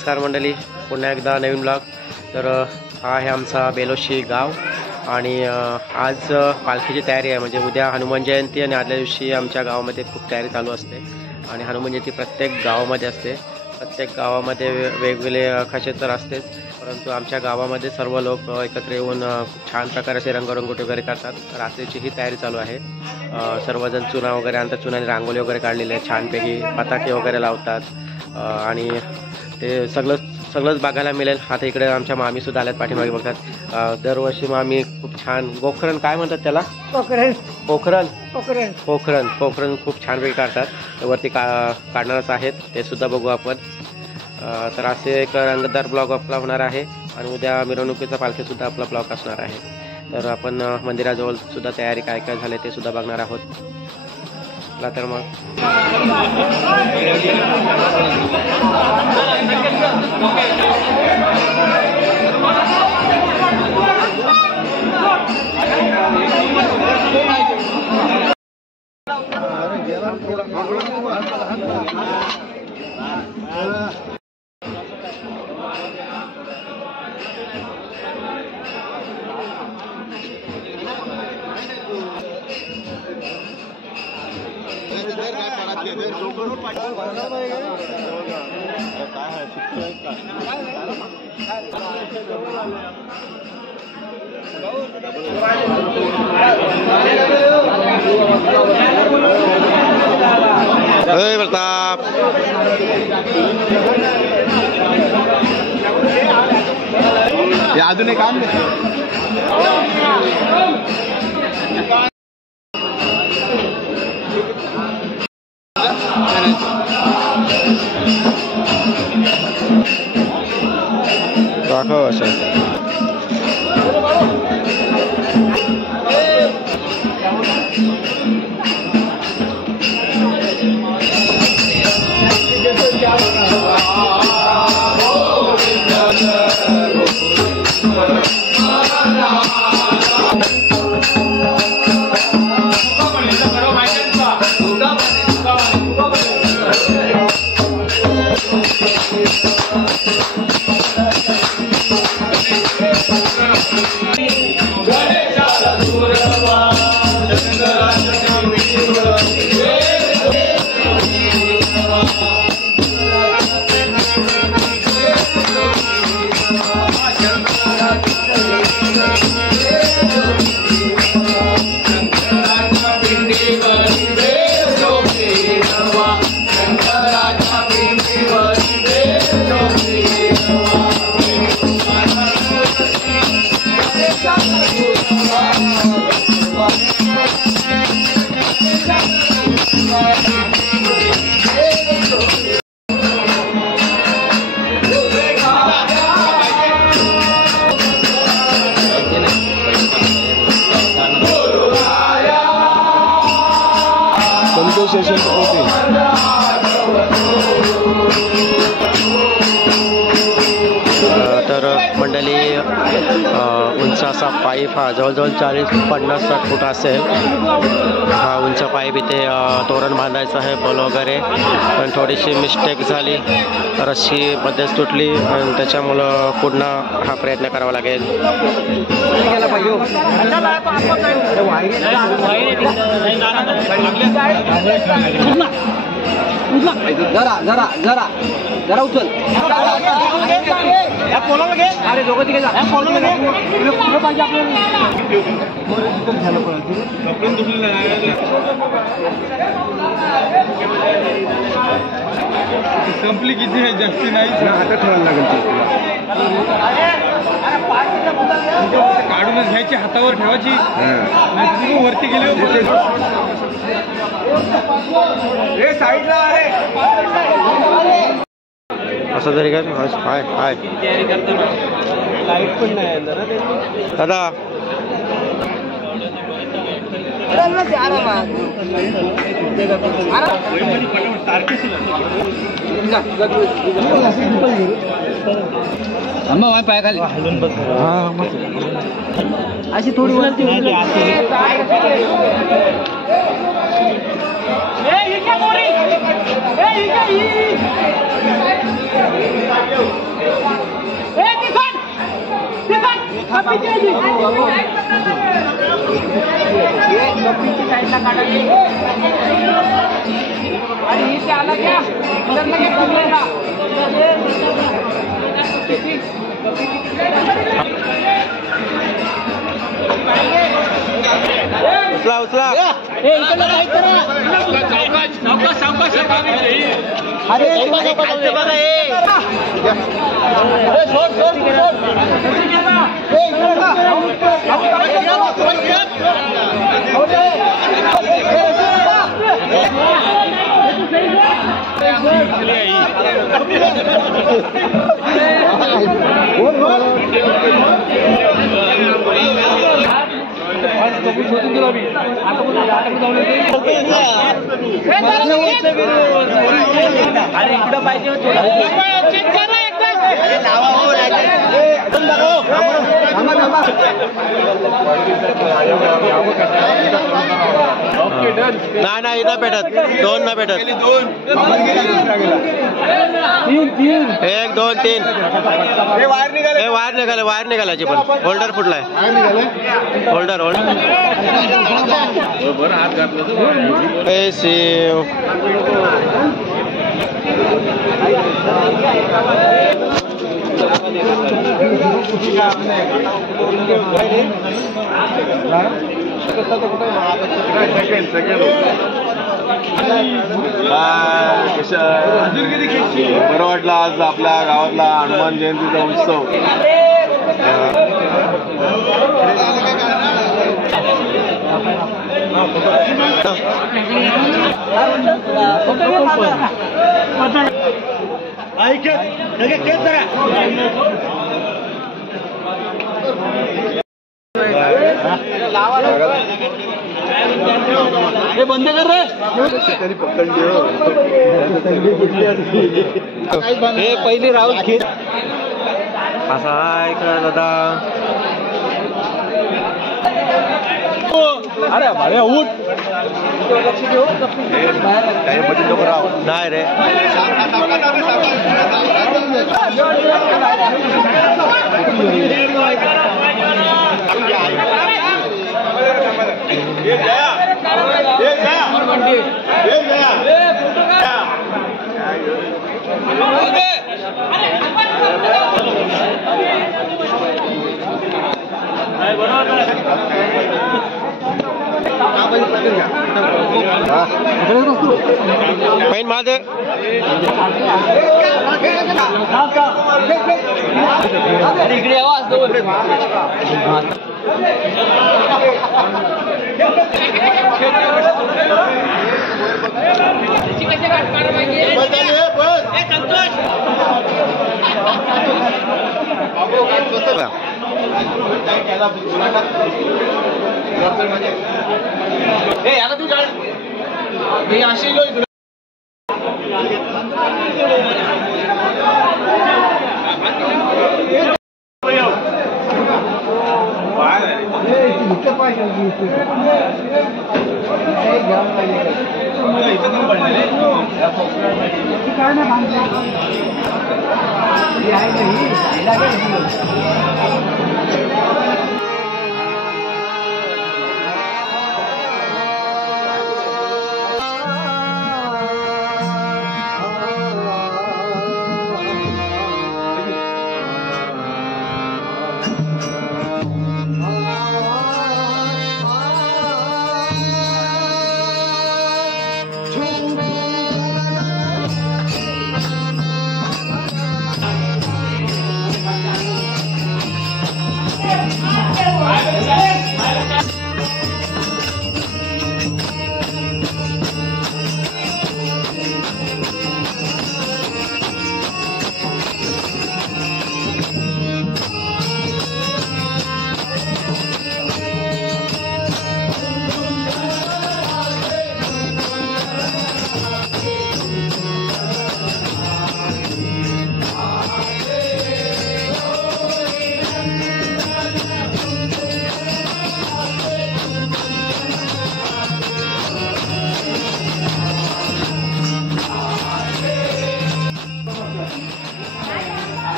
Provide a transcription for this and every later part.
नमस्कार मंडळी, पुन्हा एकदा नवीन ब्लॉग। तर हा आहे आमचा बेलोशी गाव आणि आज पालखीची तयारी आहे। म्हणजे उद्या हनुमान जयंती आणि आदल्या दिवशी आमच्या गावामध्ये खूप तयारी चालू असते आणि हनुमान जयंती प्रत्येक गावामध्ये असते। प्रत्येक गावामध्ये वेगवेगळे खासियत असतेच, परंतु आमच्या गावामध्ये सर्व लोक एकत्र येऊन खूप छान प्रकारे असे रंगरंगोटी वगैरे करतात। रात्रीची ही तयारी चालू आहे। सर्वजण चुना वगैरे आणतात, चुनाने रांगोळी वगैरे काढलेली आहे, छानपैकी पताके वगैरे लावतात आणि ते सगळंच बघायला मिळेल। आता इकडे आमच्या मामी सुद्धा आल्यात पाठीमागे बघतात। दरवर्षी मामी खूप छान गोखरण काय म्हणतात त्याला, पोखरण खूप छानपैकी काढतात। वरती काढणारच आहेत, ते सुद्धा बघू आपण। तर असे एक रंगतदार ब्लॉग आपला होणार आहे आणि उद्या मिरवणुकीचा पालखी सुद्धा आपला ब्लॉग असणार आहे। तर आपण मंदिराजवळ सुद्धा तयारी काय काय झाले ते सुद्धा बघणार आहोत। तर मग प्रताप अजून एक काम दाखव असं। तर मंडळी उंच असा पाईप हा जवळजवळ 40-50-60 फूट असेल। हा उंच पाईप इथे तोरण बांधायचं आहे बल वगैरे, पण थोडीशी मिस्टेक झाली, रस्सी मध्येच तुटली आणि त्याच्यामुळं पुन्हा हा प्रयत्न करावा लागेल। जरा उचल अरे दोघं तिघे संपली किती आहे, जास्ती नाही, हातात ठेवायला लागेल। काढूनच घ्यायची, हातावर ठेवायची, वरती गेली साईडला असं तरी काय हाय हाय लाईट पण नाही दादा। अम्मा पाय खाली हलून बस, अशी थोडी वरती उचला उचला नाही इथं भेटत दोन ना भेटत 1 2 3 वायर निघालायची पण होल्डर फुटलाय होल्डर बरं वाटलं आज आपल्या गावातला हनुमान जयंतीचा उत्सव. हे बंद कर रे. हे पहिली राहुल खीर असा आहे का दादा. अरे भाड्या उठ नाही रे पैन मार दे. इकडे आवाज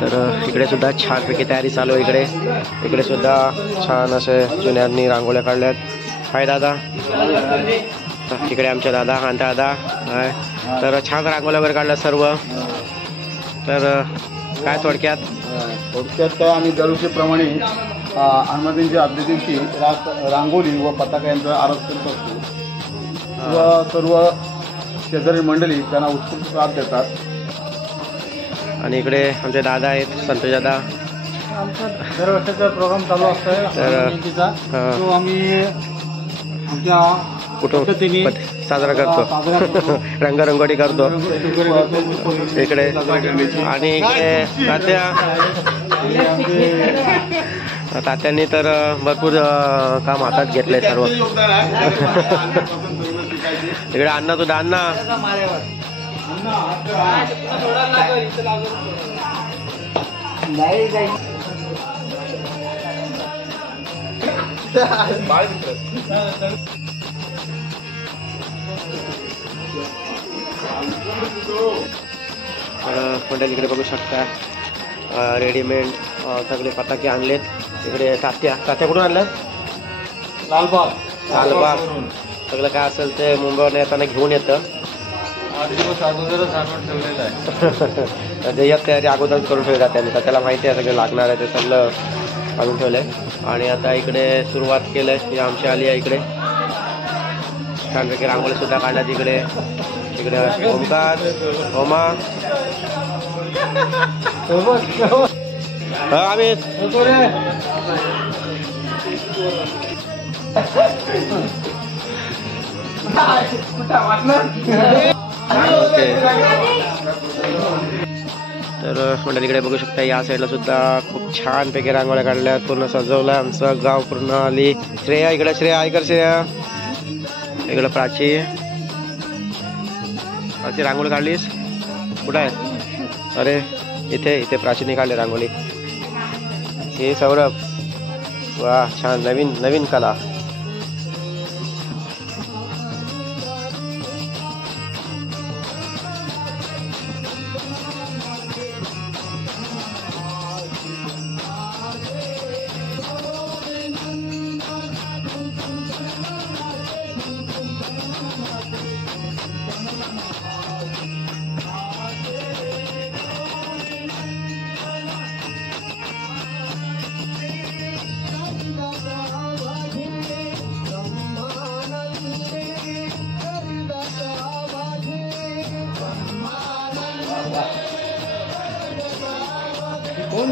तर इकडे सुद्धा छानपैकी तयारी चालू आहे. इकडे सुद्धा छान असे जुन्यांनी रांगोळ्या काढल्यात. हाय दादा. इकडे आमच्या दादा कांता दादा हाय. तर छान रांगोळ्या वगैरे काढल्या सर्व. तर काय थोडक्यात काय आम्ही दरवर्षीप्रमाणे हनुमानजयंती आदल्या दिवशी रांगोळी व पताका यांचं आरक्षण करतो व सर्व शेजारी मंडळी त्यांना उत्स्फूर्त साथ देतात. आणि इकडे आमचे दादा आहेत संतोष दादा. आमचा दरवर्षाचा प्रोग्राम चालू असतोय हनुमानजयंतीचा. तो आम्ही आमच्या कुठून पद्धतीने साजरा करतो. रंगरंगोटी करतो इकडे. आणि इकडे तात्यांनी तर भरपूर काम हातात घेतलंय सर्व. इकडे अण्णा सुद्धा अण्णा. मंडळी इकडे बघू शकता रेडीमेड सगळे पताके आणलेत. इकडे तात्या कुठून आणल्यात? लालबाग. सगळं काय असेल ते मुंबईवरून येताना घेऊन येतं. 8 दिवस अगोदरच आणून ठेवलेलं आहे. त्याच्यात तयारी अगोदरच करून ठेवली जाते. त्याला माहिती आहे सगळं लागणार आहे ते सगळं आणून ठेवलंय. आणि आता इकडे सुरुवात केलंय. ती आमची आली आहे इकडे. छानपैकी रांगोळी सुद्धा काढल्यात इकडे. ओमकार ओमा आम्ही तर मंडळीकडे बघू शकता या साईडला सुद्धा खूप छानपैकी रांगोळ्या काढल्या. पूर्ण सजवलं आमचं गाव पूर्ण आली. श्रेया इकडे. श्रेया ऐकर. श्रेया इकडं. प्राची रांगोळी काढलीस कुठं आहे? अरे इथे प्राचीने काढले रांगोळी. हे सौरभ. वा छान नवीन कला. कोण